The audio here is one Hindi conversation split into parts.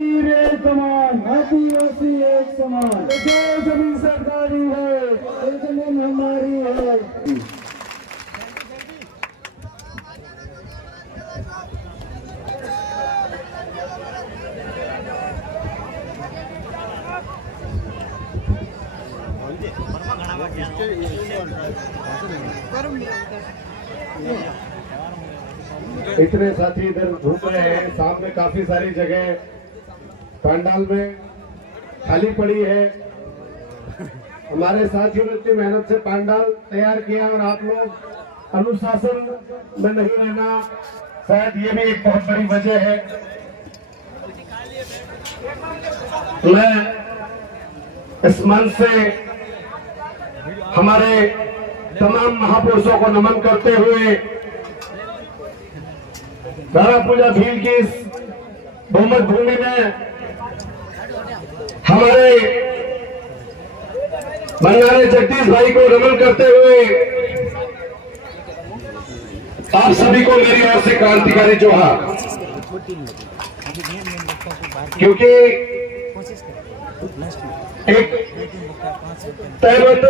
एक समान, आदिवासी एक समान, जो जमीन सरकारी है, ये जमीन हमारी है। इतने साथी इधर घूम रहे हैं। सामने काफी सारी जगह पंडाल में खाली पड़ी है। हमारे साथियों ने इतनी मेहनत से पंडाल तैयार किया और आप लोग अनुशासन में नहीं रहना, शायद ये भी एक बहुत बड़ी वजह है। मैं इस मंच से हमारे तमाम महापुरुषों को नमन करते हुए दारा पूजा भील की इस बहुमत भूमि में हमारे बंगारे जगदीश भाई को नमन करते हुए आप सभी को मेरी ओर से क्रांतिकारी जोहार। क्योंकि एक तयबद्ध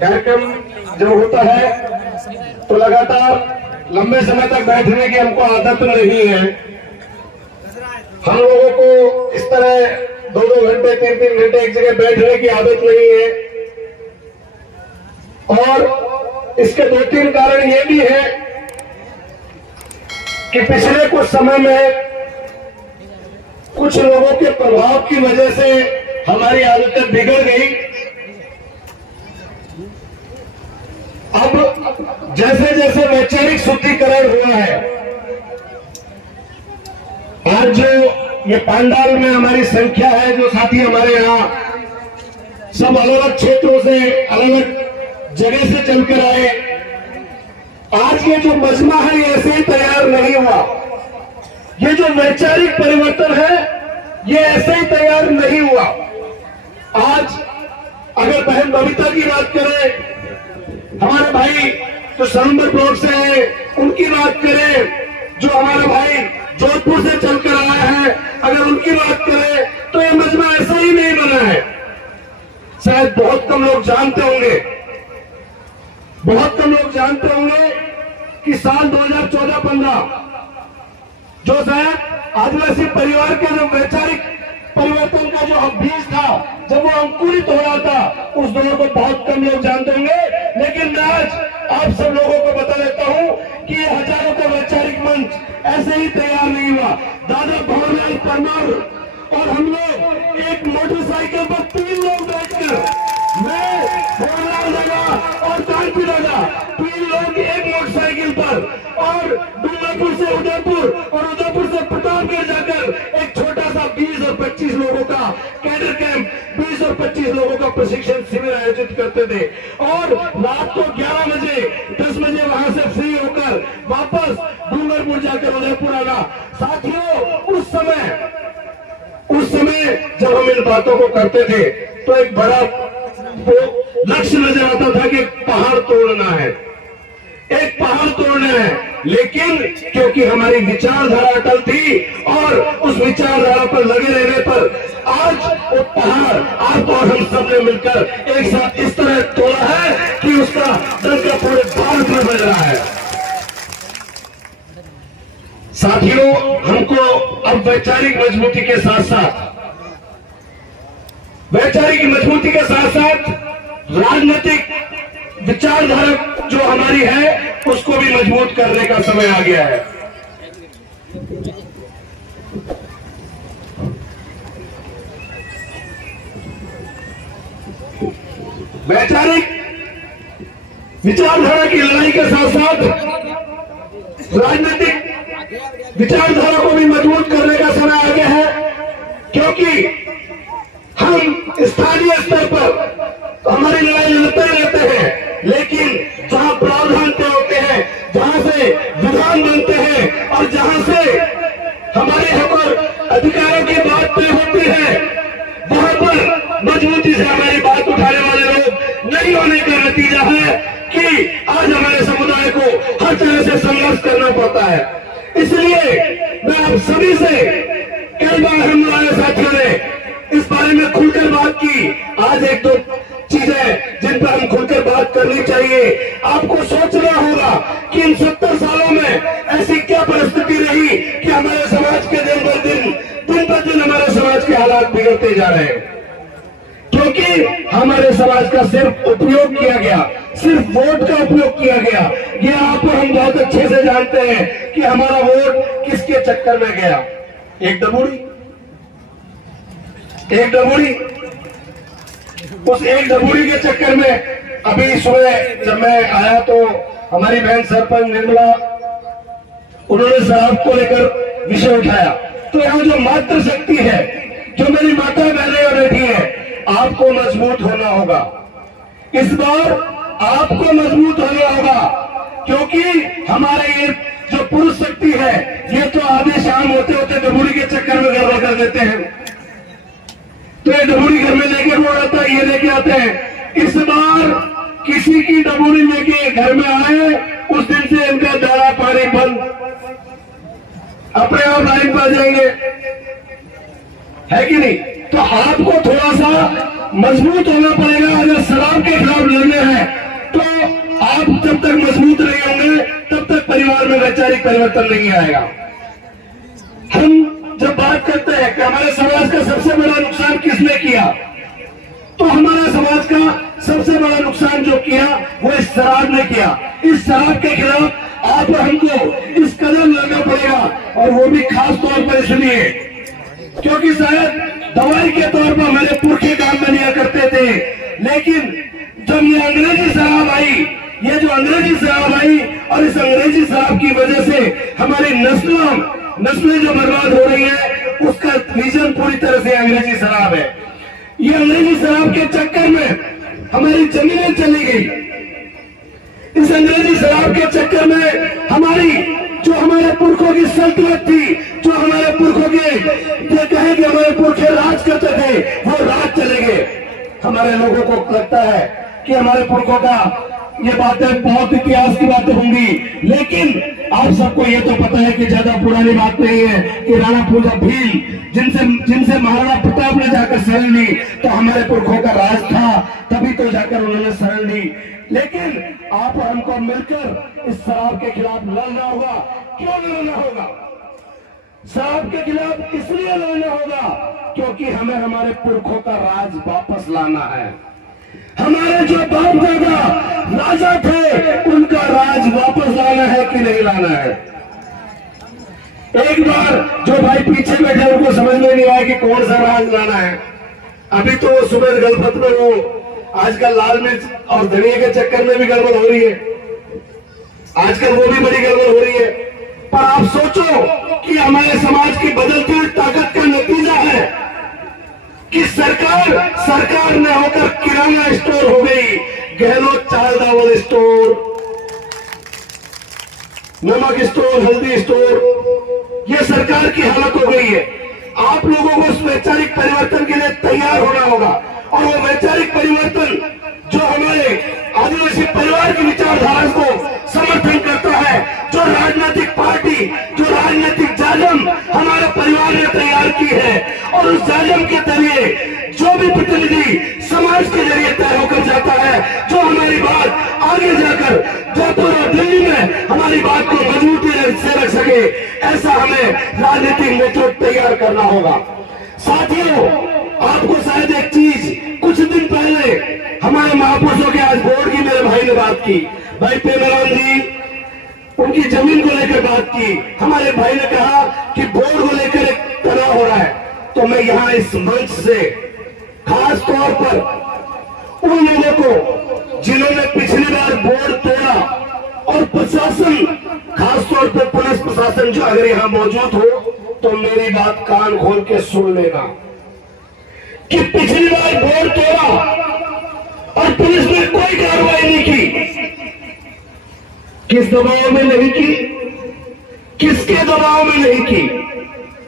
कार्यक्रम जब होता है तो लगातार लंबे समय तक बैठने की हमको आदत नहीं है। हम लोगों को इस तरह 2-2 घंटे 3-3 घंटे एक जगह बैठने की आदत नहीं है। और इसके 2-3 कारण ये भी है कि पिछले कुछ समय में कुछ लोगों के प्रभाव की वजह से हमारी आदतें बिगड़ गई। अब जैसे जैसे वैचारिक शुद्धिकरण हुआ है, आज जो ये पंडाल में हमारी संख्या है, जो साथी हमारे यहाँ सब अलग अलग क्षेत्रों से अलग अलग जगह से चलकर आए, आज ये जो मजमा है ये ऐसे ही तैयार नहीं हुआ। ये जो वैचारिक परिवर्तन है ये ऐसे ही तैयार नहीं हुआ। आज अगर बहन बबीता की बात करें, हमारे भाई जो सलंबर ब्लॉक से है उनकी बात करें, जो हमारा भाई जोधपुर से चलकर आया है अगर उनकी बात करें, तो ये मजमा ऐसा ही नहीं बना है। शायद बहुत कम लोग जानते होंगे, बहुत कम लोग जानते होंगे कि साल 2014-15 जो शायद आदिवासी परिवार के जो वैचारिक परिवर्तन का जो बीज था, जब वो अंकुरित हो रहा था, उस दौर को बहुत कम लोग जानते होंगे। लेकिन मैं आज आप सब लोगों को बता देता हूं कि ये हजारों का वैचारिक मंच ऐसे ही तैयार नहीं हुआ। दादा भंवरलाल परमार और हम लोग एक मोटरसाइकिल पर 3 लोग बैठकर, मैं भंवरलाल दादा और कानपुर दादा 3 लोग एक मोटरसाइकिल पर, और डूंगरपुर से उदयपुर और उदयपुर से प्रतापगढ़ जाकर एक छोटा सा 20 और 25 लोगों का कैडर कैंप, 20 और 25 लोगों का प्रशिक्षण शिविर आयोजित करते थे। और रात को 11 बजे 10 बजे वहां से फ्री होकर वापस डूंगरपुर जाकर उदयपुर आना। साथियों, उस समय जब हम इन बातों को करते थे तो एक बड़ा लक्ष्य नजर आता था कि पहाड़ तोड़ना है, एक पहाड़ तोड़ना है। लेकिन क्योंकि हमारी विचारधारा अटल थी और उस विचारधारा पर लगे रहने पर आज वो पहाड़ आप और हम सब ने मिलकर एक साथ इस तरह तोड़ा है कि उसका डंका पूरे भारत में बज रहा है। साथियों, हमको अब वैचारिक मजबूती के साथ राजनीतिक विचारधारा जो हमारी है उसको भी मजबूत करने का समय आ गया है। वैचारिक विचारधारा की लड़ाई के साथ साथ राजनीतिक विचारधारा को भी मजबूत करने का समय आ गया है। क्योंकि हम स्थानीय स्तर पर तो हमारी लड़ाई लड़ते रहते हैं, लेकिन जहां प्रावधान तय होते हैं, जहां से विधान बनते हैं और जहां से हमारे हक और अधिकारों की बात तय होती है, वहां पर मजबूती से हमारी बात उठाने वाले लोग नहीं होने का नतीजा है कि आज हमारे समुदाय को हर तरह से संघर्ष करना पड़ता है। इसलिए मैं आप सभी से कई बार हम हमारे साथियों ने इस बारे में खुलकर बात की। आज एक दो चीजें जिन पर हम खुलकर बात करनी चाहिए। आपको सोचना होगा कि इन 70 सालों में ऐसी क्या परिस्थिति रही कि हमारे समाज के दिन पर दिन हमारे समाज के हालात बिगड़ते जा रहे हैं, क्योंकि हमारे समाज का सिर्फ उपयोग किया गया, सिर्फ वोट का उपयोग किया गया। ये आपको हम बहुत अच्छे से जानते हैं कि हमारा वोट किसके चक्कर में गया। एक डबूरी, उस एक डबूरी के चक्कर में अभी सुबह जब मैं आया तो हमारी बहन सरपंच निर्मला, उन्होंने शराब को लेकर विषय उठाया। तो यहाँ जो मातृशक्ति है, जो मेरी माता बहनें और बैठी है, आपको मजबूत होना होगा। इस बार आपको मजबूत होना होगा, क्योंकि हमारे ये जो पुरुष शक्ति है, ये तो आधे शाम होते होते डबूरी के चक्कर में गड़बड़ कर देते हैं। तो ये डबूरी घर में लेके वो आता है, ये लेके आते हैं। इस बार किसी की डबूरी लेके घर में आए, उस दिन से इनका दाना पानी बंद, अपने आप लाइन पर जाएंगे, है कि नहीं। तो आपको थोड़ा सा मजबूत होना पड़ेगा। अगर शराब के खिलाफ लड़ने हैं तो आप जब तक मजबूत नहीं होंगे तब तक परिवार में वैचारिक परिवर्तन नहीं आएगा। हम जब बात करते हैं कि हमारे समाज का सबसे बड़ा नुकसान किसने किया, तो हमारे समाज का सबसे बड़ा नुकसान जो किया वो इस शराब ने किया। इस शराब के खिलाफ आप हमको इस कदम लड़ना पड़ेगा, और वो भी खास तौर पर इसलिए क्योंकि शायद दवाई के तौर पर हमारे पुरखे काम में लिया करते थे, लेकिन जब ये अंग्रेजी शराब आई, ये जो अंग्रेजी शराब आई, और इस अंग्रेजी शराब की वजह से हमारी नस्लें जो बर्बाद हो रही है, उसका रीजन पूरी तरह से अंग्रेजी शराब है। ये अंग्रेजी शराब के चक्कर में हमारी जमीनें चली गई। इस अंग्रेजी शराब के चक्कर में हमारी जो हमारे पुरखों की सल्तनत थी, जो हमारे पुरखों के ये कहे कि हमारे पुरखे राज करते थे, वो राज चले गए। हमारे लोगों को लगता है कि हमारे पुरखों का ये बातें बहुत इतिहास की बातें होंगी, लेकिन आप सबको ये तो पता है कि ज्यादा पुरानी बात नहीं है कि राणा प्रताप भील जिनसे महाराणा प्रताप ने जाकर शरण ली, तो हमारे पुरखों का राज था, तभी तो जाकर उन्होंने शरण ली। लेकिन आप और हमको मिलकर इस शराब के खिलाफ लड़ना होगा। क्यों लड़ना होगा? शराब के खिलाफ इसलिए लड़ना होगा क्योंकि हमें हमारे पुरखों का राज वापस लाना है। हमारे जो बाप दादा राजा थे, उनका राज वापस लाना है कि नहीं लाना है। एक बार जो भाई पीछे बैठे उनको समझ में नहीं आया कि कौन सा राज लाना है। अभी तो वो सुबह गलफत में वो आजकल लाल मिर्च और धनिया के चक्कर में भी गड़बड़ हो रही है, आजकल वो भी बड़ी गड़बड़ हो रही है। पर आप सोचो कि हमारे समाज की बदलती हुई ताकत का नतीजा है कि सरकार ने होकर किराना स्टोर हो गई, गहलोत चावल दावल स्टोर, नमक स्टोर, हल्दी स्टोर, ये सरकार की हालत हो गई है। आप लोगों को उस वैचारिक परिवर्तन के लिए तैयार होना होगा, और वो वैचारिक परिवर्तन जो हमारे आदिवासी परिवार की विचारधारा को समर्थन करता है, जो राजनीतिक पार्टी, जो राजनीतिक जाजम हमारे परिवार ने तैयार की है, और उस जाजम के जरिए जो भी प्रतिनिधि समाज के जरिए तय होकर जाता है, जो हमारी बात आगे जाकर जयपुर और दिल्ली में हमारी बात को मजबूती से रख सके, ऐसा हमें राजनीतिक नेतृत्व तैयार करना होगा। साथियों, आपको शायद एक चीज, कुछ दिन पहले हमारे महापुरुषों के आज बोर्ड की मेरे भाई ने बात की, भाई पेमराम जी, उनकी जमीन को लेकर बात की। हमारे भाई ने कहा कि बोर्ड को लेकर एक तनाव हो रहा है, तो मैं यहाँ इस मंच से खास तौर पर उन लोगों को जिन्होंने पिछली बार बोर्ड तोड़ा, और प्रशासन, खास तौर पर पुलिस प्रशासन जो अगर यहाँ मौजूद हो तो मेरी बात कान खोल के सुन लेना कि पिछली बार बोर्ड तोड़ा और पुलिस ने कोई कार्रवाई नहीं की। किस दबाव में नहीं की, किसके दबाव में नहीं की?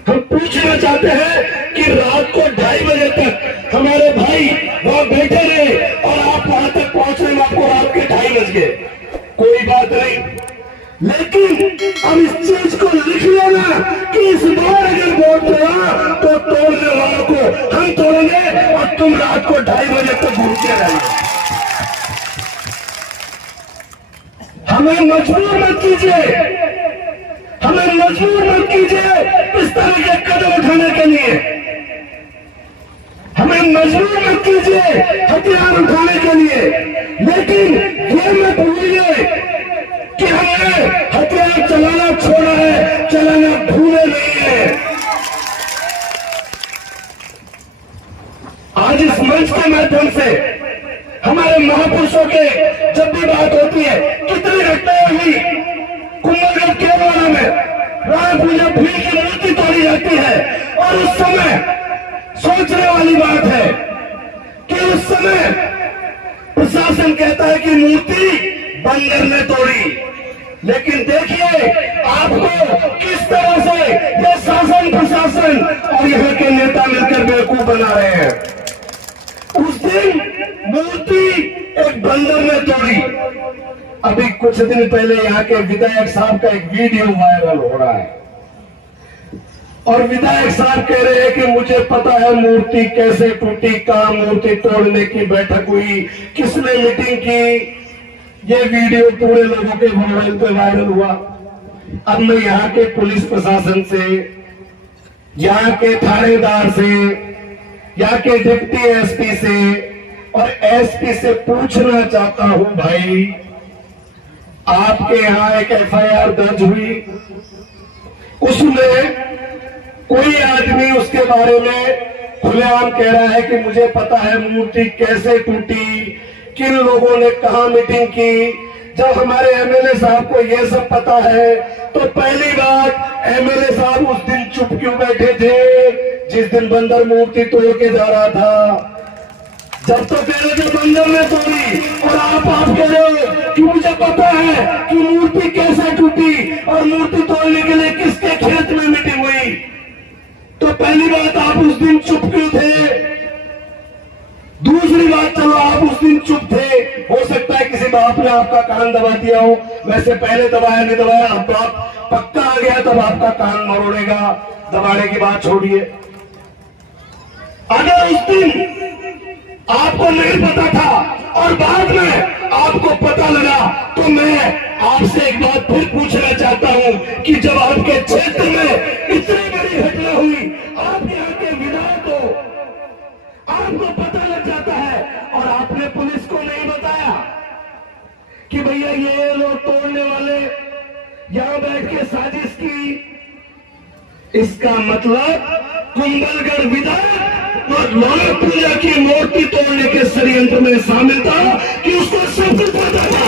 हम पूछना चाहते हैं कि रात को 2:30 बजे तक हमारे भाई वहां बैठे रहे और आप वहां तक पहुंचने में आपको रात के 2:30 बज गए, कोई बात नहीं। लेकिन अब इस चीज को लिख लेना कि इस बार अगर वोट तोड़ा तो कीजिए, हमें मजबूर मत कीजिए इस तरह के कदम उठाने के लिए। हमें मजबूर मत कीजिए हथियार उठाने के लिए, लेकिन ये मत भूलिए कि हमने हथियार चलाना छोड़ा है, चलाना भूले नहीं है। आज इस मंच के माध्यम से हमारे महापुरुषों के जब भी बात होती है, कितनी घटनाएं हुई कुंभलगढ़ केरला में, राम पूजा भीड़ की मूर्ति तोड़ी जाती है, और उस समय सोचने वाली बात है कि उस समय प्रशासन कहता है कि मूर्ति बंदर ने तोड़ी, लेकिन देखिए आपको किस तरह से यह शासन प्रशासन और यहाँ के नेता मिलकर बेवकूफ बना रहे हैं। उस दिन मूर्ति एक बंदर ने तोड़ी। अभी कुछ दिन पहले यहाँ के विधायक साहब का एक वीडियो वायरल हो रहा है, और विधायक साहब कह रहे हैं कि मुझे पता है मूर्ति कैसे टूटी, कहां मूर्ति तोड़ने की बैठक हुई, किसने मीटिंग की। ये वीडियो पूरे लोगों के मोबाइल पे वायरल हुआ। अब मैं यहाँ के पुलिस प्रशासन से, यहाँ के थानेदार से, यहाँ के डिप्टी एसपी से और एसपी से पूछना चाहता हूं, भाई आपके यहाँ एक एफआईआर दर्ज हुई, उसमें कोई आदमी उसके बारे में खुलेआम कह रहा है कि मुझे पता है मूर्ति कैसे टूटी, किन लोगों ने कहा मीटिंग की। जब हमारे एमएलए साहब को यह सब पता है तो पहली बात एमएलए साहब उस दिन चुप क्यों बैठे थे जिस दिन बंदर मूर्ति तोड़ के जा रहा था। जब तो कह रहे थे बंदर ने तोड़ी, और आप कह रहे हो कि मुझे पता है कि मूर्ति कैसे टूटी और मूर्ति तोड़ने के लिए किसके खेत में मीटिंग हुई। तो पहली बात आप उस दिन चुप क्यों थे। दूसरी बात, चलो आप उस दिन चुप थे, हो सकता है किसी बाप ने आपका कान दबा दिया हो, वैसे पहले दबाया नहीं दबाया, अब बाप पक्का आ गया तब आपका कान मरोड़ेगा। दबाने की बात छोड़िए। अगर उस दिन आपको नहीं पता था और बाद में आपको पता लगा, तो मैं आपसे एक बात फिर पूछना चाहता हूं कि जब आपके क्षेत्र में इतनी बड़ी घटना हुई, आप यहाँ के विधायक हो, आपको पता लग जाता है और आपने पुलिस को नहीं बताया कि भैया ये लोग तोड़ने वाले यहां बैठ के साजिश की। इसका मतलब कुंभलगढ़ विधायक और लोलक पूजा की मूर्ति तोड़ने के षड्यंत्र में शामिल था कि उसको सब कुछ पता था,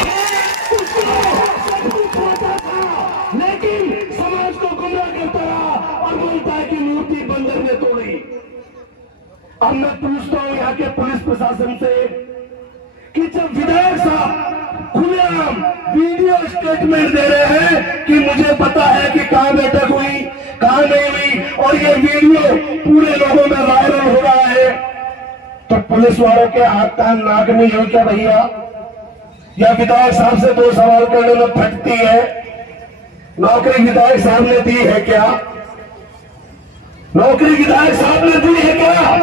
लेकिन समाज को गुमराह करता रहा और बोलता है कि मूर्ति बंदर ने तोड़ी। अब मैं पूछता हूं यहाँ के पुलिस प्रशासन से कि जब विधायक साहब खुलेआम वीडियो स्टेटमेंट दे रहे हैं कि मुझे पता है कि कहां बैठक हुई, कहां नहीं हुई, और ये वीडियो पूरे लोगों में वायरल हो रहा है, तो पुलिस वालों के आंख कान नाक में हो क्या भैया? या विधायक साहब से दो सवाल करने में फटती है? नौकरी विधायक साहब ने दी है क्या? नौकरी विधायक साहब ने दी है क्या?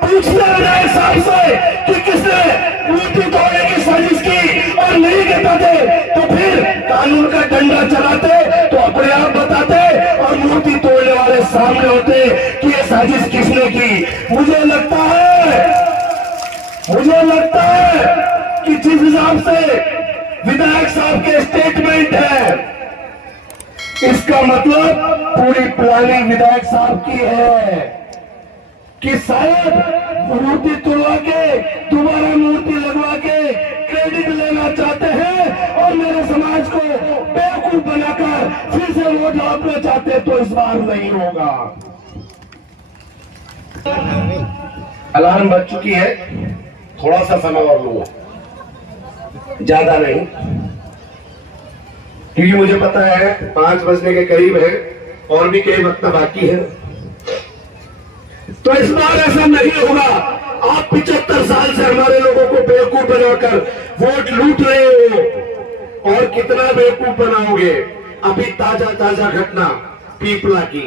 पूछना विधायक साहब से कि किसने मूर्ति तोड़ने की साजिश की, और नहीं कहते तो फिर कानून का डंडा चलाते तो अपने आप बताते और मूर्ति तोड़ने वाले सामने होते कि ये साजिश किसने की। मुझे लगता है कि जिस हिसाब से विधायक साहब के स्टेटमेंट है, इसका मतलब पूरी प्लानिंग विधायक साहब की है कि शायद मूर्ति तोड़वा के दोबारा मूर्ति लगवा के क्रेडिट लेना चाहते हैं और मेरे समाज को बेवकूफ बनाकर फिर से वोट लौटना चाहते हैं, तो इस बार नहीं होगा। अलार्म बज चुकी है, थोड़ा सा समय और लूंगा, ज्यादा नहीं, क्योंकि मुझे पता है 5 बजने के करीब है और भी कई वक्त बाकी है। तो इस बार ऐसा नहीं होगा। आप 75 साल से हमारे लोगों को बेवकूफ बनाकर वोट लूट रहे हो, और कितना बेवकूफ बनाओगे। अभी ताजा घटना पीपला की,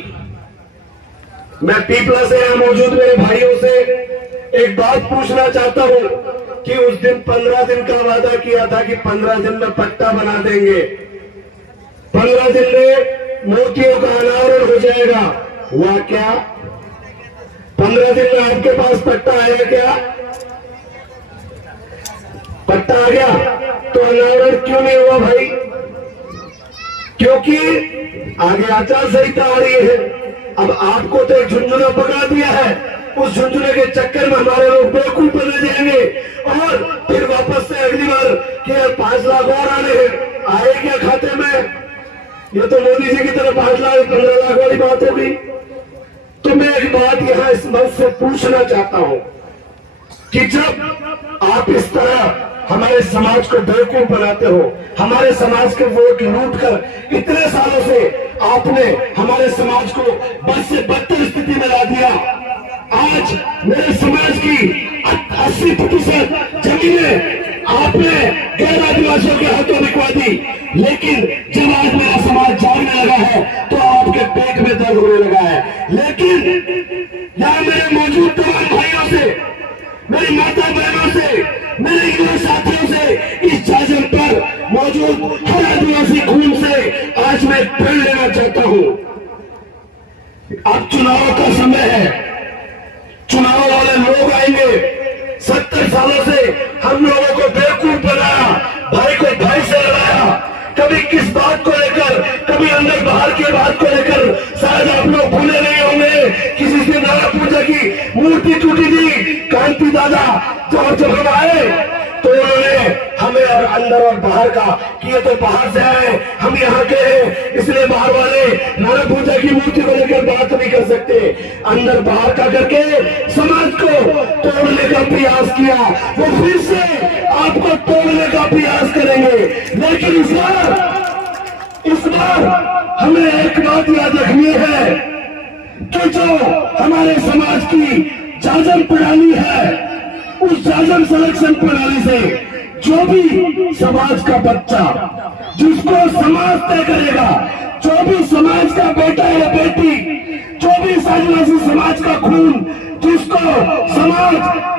मैं पीपला से यहां मौजूद मेरे भाइयों से एक बात पूछना चाहता हूं कि उस दिन 15 दिन का वादा किया था कि 15 दिन में पट्टा बना देंगे। 15 दिन में मूर्तियों का अनावरण हो जाएगा। हुआ क्या? 15 दिन में आपके पास पट्टा आएगा क्या? पट्टा आ गया तो अनावरण क्यों नहीं हुआ भाई? क्योंकि आगे आचार संहिता आ रही है। अब आपको तो एक झुंझुना पकड़ा दिया है, उस झुंझुने के चक्कर में हमारे लोग बेवकूफ बने जाएंगे और फिर वापस से अगली बार कि 5 लाख और आने हैं, आए क्या खाते में? ये तो मोदी जी की तरफ 5 लाख 15 लाख वाली बात होगी। तो मैं एक बात यहाँ इस मंच से पूछना चाहता हूं कि जब आप इस तरह हमारे समाज को बेवकूफ बनाते हो, हमारे समाज के वोट लूट कर इतने सालों से आपने हमारे समाज को बद से बदतर स्थिति में ला दिया। आज मेरे समाज की 80% जमीनें आपने गैर आदिवासियों के हाथों बिकवा दी, लेकिन जब आज मेरा समाज जागने लगा है तो आपके पेट में दर्द होने लगा है। लेकिन यहाँ मेरे मौजूद तमाम भाइयों से, मेरी माता बहनों से, मेरे युवा साथियों से, इस जाजम पर मौजूद हर आदिवासी खून से आज मैं प्रण लेना चाहता हूं। अब चुनाव का समय है, चुनाव वाले लोग आएंगे। 70 सालों से हम लोगों को बेवकूफ बनाया, भाई को भाई से लड़ाया, कभी किस बात को लेकर, कभी अंदर बाहर की बात को लेकर। शायद आप लोग भूले नहीं होंगे किसी दिन नारा पूजा की मूर्ति टूटी थी, कांति दादा जब हम आए तो उन्होंने हमें और अंदर और बाहर का कि ये तो बाहर से आए, हम यहाँ के हैं, इसलिए बाहर वाले नारा पूजा की मूर्ति को लेकर बात नहीं कर सकते। अंदर बाहर का करके समाज को तोड़ने का प्रयास किया, वो फिर से आपको तोड़ने का प्रयास करेंगे। लेकिन इस बार हमें एक बात याद रखनी है कि जो हमारे समाज की जाजम प्रणाली है, उस जाजम सिलेक्शन प्रणाली से जो भी समाज का बच्चा, जिसको समाज तय करेगा, जो भी समाज का बेटा या बेटी, जो भी आदिवासी समाज का खून, जिसको समाज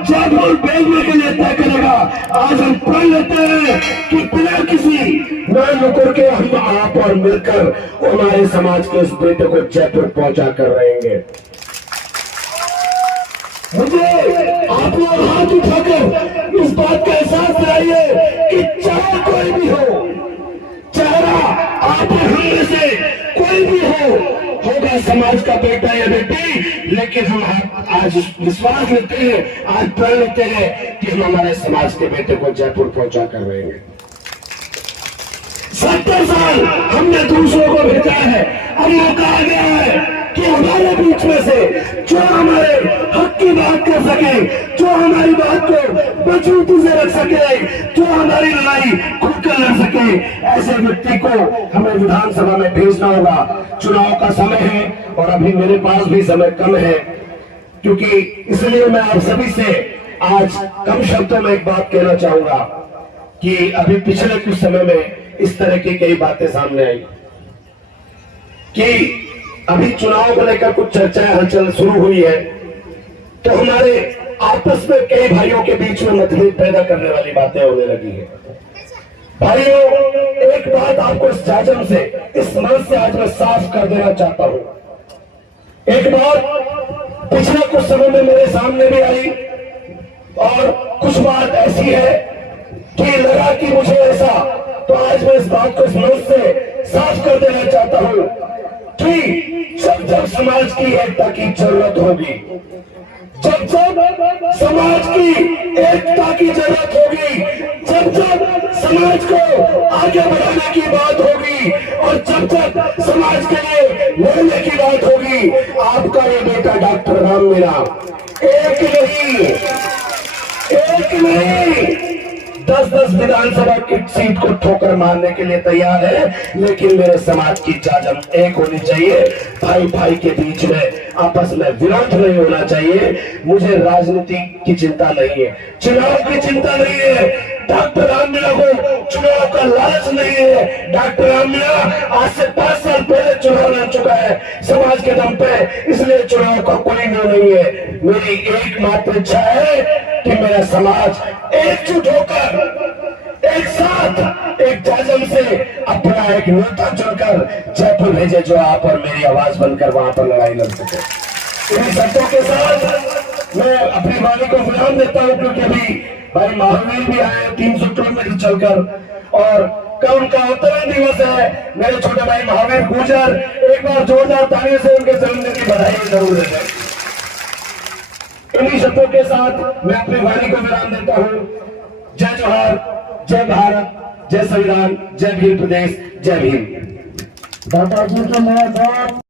जयपुर भेजने के लिए तय करेगा, आज हम प्रण लेते हैं कि बिना किसी न नुकुर के हम आप और मिलकर हमारे समाज के उस बेटे को जयपुर पहुंचा कर रहेंगे। मुझे आप लोग हाथ उठाकर इस बात का एहसास दिलाइए कि चाहे कोई भी हो, चेहरा आप और हम में से कोई भी होगा समाज का बेटा या बेटी, लेकिन हम आज विश्वास लेते हैं, आज प्रण लेते हैं कि हम हमारे समाज के बेटे को जयपुर पहुंचा कर रहेंगे। 70 साल हमने दूसरों को भेजा है, अब मौका आ गया है कि हमारे बीच में से जो हमारे हक की बात कर सके, जो हमारी बात को मजबूती से रख सके, जो हमारी लड़ाई खुलकर लड़ सके, ऐसे व्यक्ति को हमें विधानसभा में भेजना होगा। चुनाव का समय है और अभी मेरे पास भी समय कम है, क्योंकि इसलिए मैं आप सभी से आज कम शब्दों में एक बात कहना चाहूंगा कि अभी पिछले कुछ समय में इस तरह की कई बातें सामने आई कि अभी चुनाव को लेकर कुछ चर्चाएं हलचल शुरू हुई है, तो हमारे आपस में कई भाइयों के बीच में मतभेद पैदा करने वाली बातें होने लगी है। भाइयों, एक बात आपको इस जाजम से, इस मंच से आज मैं साफ कर देना चाहता हूं। एक बात पिछले कुछ समय में मेरे सामने भी आई और कुछ बात ऐसी है कि लगा कि मुझे ऐसा, तो आज मैं इस बात को इस मंच से साफ कर देना चाहता हूं कि जब समाज की एकता की जरूरत होगी, जब समाज की एकता की जरूरत होगी, जब समाज को आगे बढ़ाने की बात होगी और जब समाज के लिए लड़ने की बात होगी, आपका ये बेटा डॉक्टर राम मीणा एक नहीं 10-10 विधानसभा की सीट को ठोकर मारने के लिए तैयार है, लेकिन मेरे समाज की जाजम एक होनी चाहिए। भाई भाई के बीच में आपस में विरोध नहीं होना चाहिए। मुझे राजनीति की चिंता नहीं है, चुनाव की चिंता नहीं है, डॉक्टर राम मीणा को चुनाव का लालच नहीं है। डॉक्टर राम मीणा आज से 5 साल पहले चुनाव लड़ चुका है समाज के दम पे, इसलिए चुनाव का कोई नहीं है। मेरी एकमात्र इच्छा है कि मेरा समाज एकजुट होकर एक साथ एक जाजम से अपना एक नेता चुनकर जयपुर भेजे, जो आप और मेरी आवाज बनकर वहां पर लड़ाई लड़ सके। इन्हीं शर्तों के साथ मैं अपनी वाणी को विराम देता हूं, क्योंकि अभी भाई महावीर भी आए 300 किलोमीटर चलकर, और कल उनका अवतरण दिवस है। मेरे छोटे भाई महावीर गुर्जर, एक बार जोरदार तालियों से उनके जन्मदिन की बधाई जरूर देते। इन्हीं शब्दों के साथ मैं अपनी वाणी को विराम देता हूं। जय जोहार, जय भारत, जय संविधान, जय भीम प्रदेश, जय भीम। दादाजी के मैं